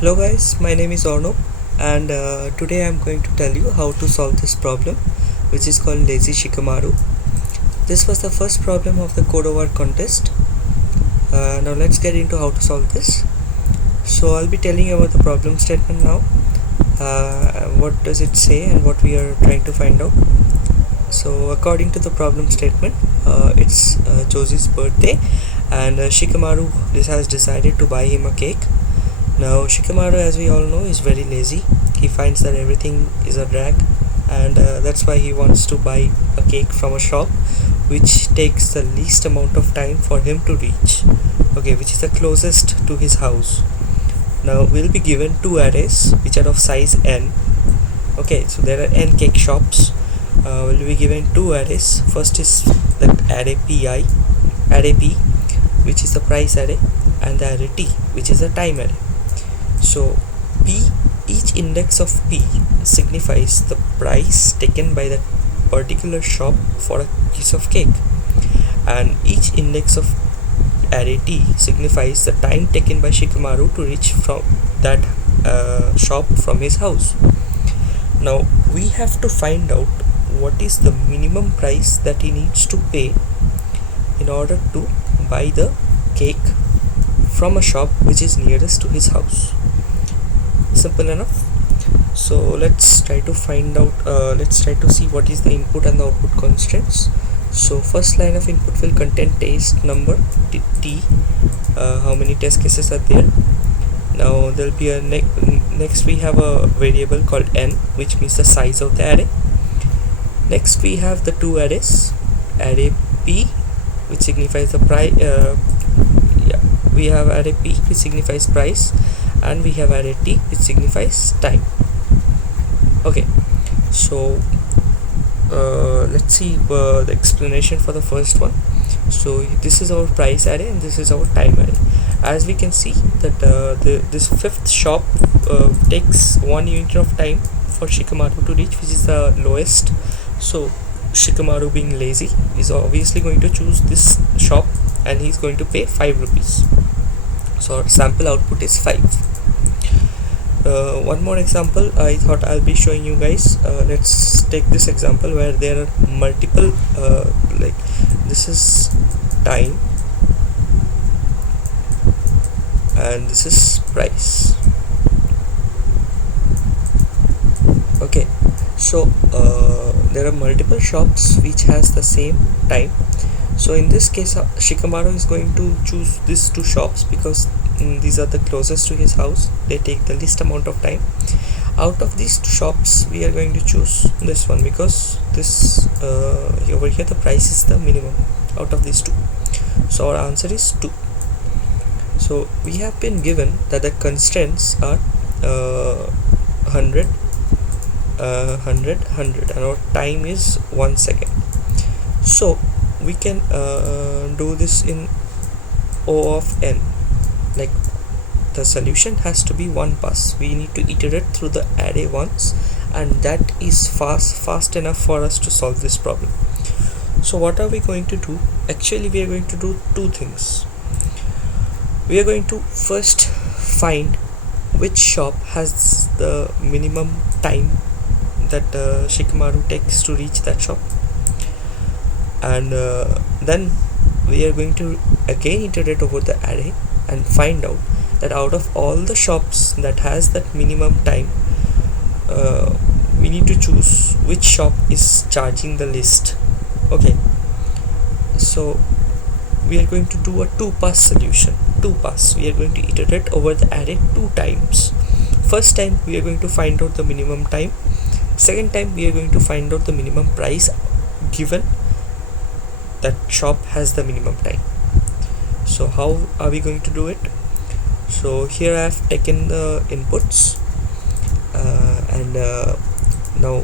Hello guys, my name is Orno and today I am going to tell you how to solve this problem which is called lazy Shikamaru. This was the first problem of the Codechef contest. Now let's get into how to solve this. So I'll be telling you about the problem statement now. What does it say and what we are trying to find out. So according to the problem statement, it's Josie's birthday and Shikamaru has decided to buy him a cake. Now Shikamaru, as we all know, is very lazy. He finds that everything is a drag and that's why he wants to buy a cake from a shop which takes the least amount of time for him to reach, okay, which is the closest to his house. Now we'll be given two arrays which are of size n. Okay, so there are n cake shops. We'll be given two arrays. First is the array P, which is the price array, and the array T, which is the time array. So each index of P signifies the price taken by that particular shop for a piece of cake, and each index of array T signifies the time taken by Shikamaru to reach from that shop from his house. Now we have to find out what is the minimum price that he needs to pay in order to buy the cake from a shop which is nearest to his house. Simple enough. So let's try to find out, let's try to see what is the input and the output constraints. So first line of input will contain test number t, how many test cases are there. Now there will be a next we have a variable called n, which means the size of the array. Next we have the two arrays, array p, which signifies the price. We have array p, which signifies price, and we have array t, which signifies time. Okay, so let's see the explanation for the first one. So this is our price array and this is our time array. As we can see that this fifth shop takes 1 unit of time for Shikamaru to reach, which is the lowest. So Shikamaru, being lazy, is obviously going to choose this shop and he's going to pay 5 rupees. So our sample output is 5. One more example I thought I'll be showing you guys. Let's take this example where there are multiple like this is time and this is price. Okay, so there are multiple shops which has the same time. So in this case Shikamaru is going to choose these two shops because these are the closest to his house. They take the least amount of time. Out of these two shops we are going to choose this one because this over here the price is the minimum out of these two. So our answer is 2. So we have been given that the constraints are 100, 100 and our time is 1 second. So we can do this in O of n. Like the solution has to be one pass. We need to iterate through the array once, and that is fast enough for us to solve this problem. So what are we going to do? Actually we are going to do two things. We are going to first find which shop has the minimum time that Shikamaru takes to reach that shop, and then we are going to again iterate over the array and find out that out of all the shops that has that minimum time, we need to choose which shop is charging the least. Okay, so we are going to do a 2-pass solution. 2-pass. We are going to iterate over the array 2 times. First time we are going to find out the minimum time. Second time we are going to find out the minimum price given that shop has the minimum time. So how are we going to do it? So here I have taken the inputs and now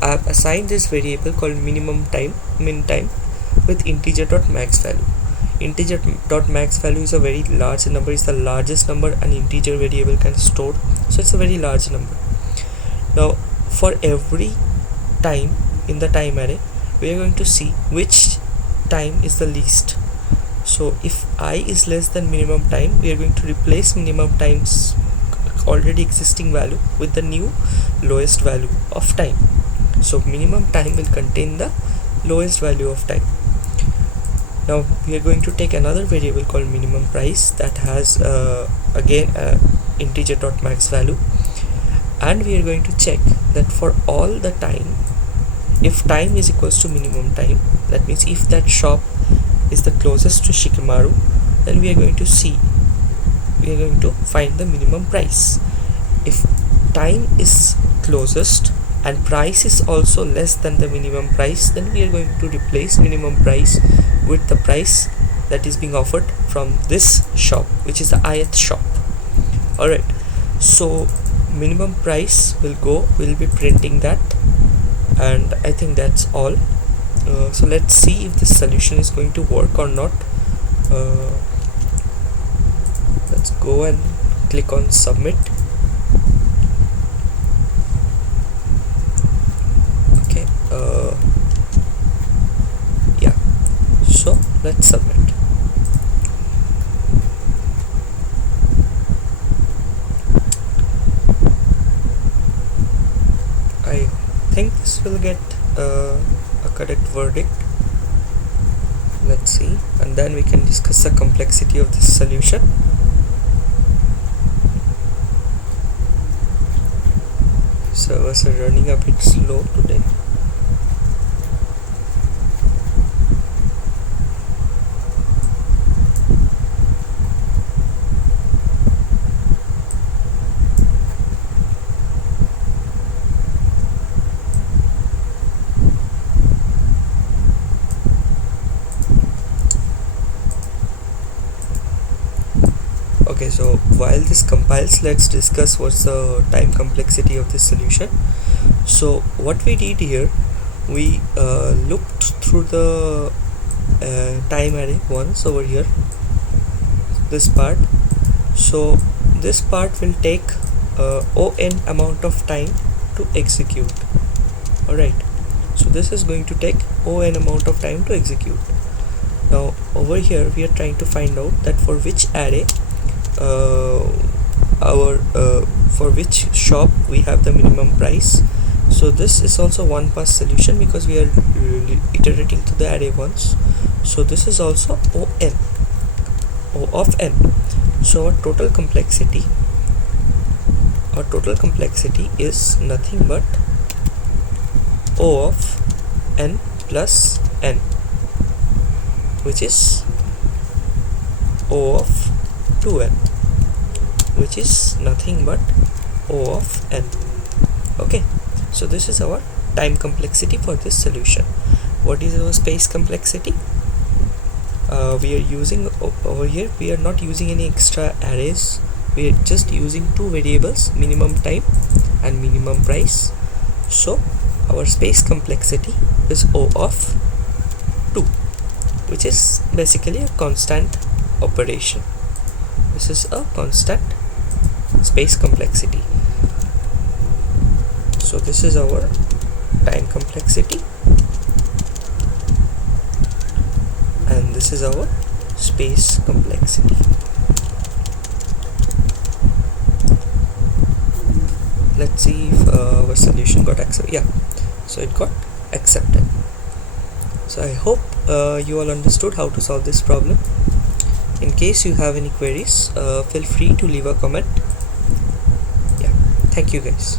I have assigned this variable called min time with integer.max value. Integer.max value is a very large number, is the largest number an integer variable can store, so it's a very large number. Now for every time in the time array we are going to see which time is the least. So if I is less than minimum time, we are going to replace minimum times already existing value with the new lowest value of time. So minimum time will contain the lowest value of time. Now we are going to take another variable called minimum price that has again integer dot max value, and we are going to check that for all the time, if time is equals to minimum time, that means if that shop is the closest to Shikamaru, then we are going to find the minimum price. If time is closest and price is also less than the minimum price, then we are going to replace minimum price with the price that is being offered from this shop, which is the ith shop. Alright, so minimum price will be printing that, and I think that's all. So let's see if this solution is going to work or not. Let's go and click on submit. Okay, yeah, so let's submit. I think this will get a correct verdict. Let's see, and then we can discuss the complexity of this solution. Servers are running a bit slow today. Okay, so while this compiles, let's discuss what's the time complexity of this solution. So what we did here, we looked through the time array once over here, this part. So this part will take on amount of time to execute. Alright, so this is going to take on amount of time to execute. Now over here we are trying to find out that for which array for which shop we have the minimum price. So this is also one pass solution because we are iterating to the array once. So this is also O of n. So our total complexity is nothing but O of n plus n, which is O of 2n, which is nothing but O of n. Okay, so this is our time complexity for this solution. What is our space complexity? We are using over here, we are not using any extra arrays. We are just using two variables, minimum time and minimum price. So our space complexity is O of 2, which is basically a constant operation. This is a constant space complexity. So this is our time complexity, and this is our space complexity. Let's see if our solution got accepted. Yeah, so it got accepted. So I hope you all understood how to solve this problem. In case you have any queries, feel free to leave a comment. Yeah, thank you guys.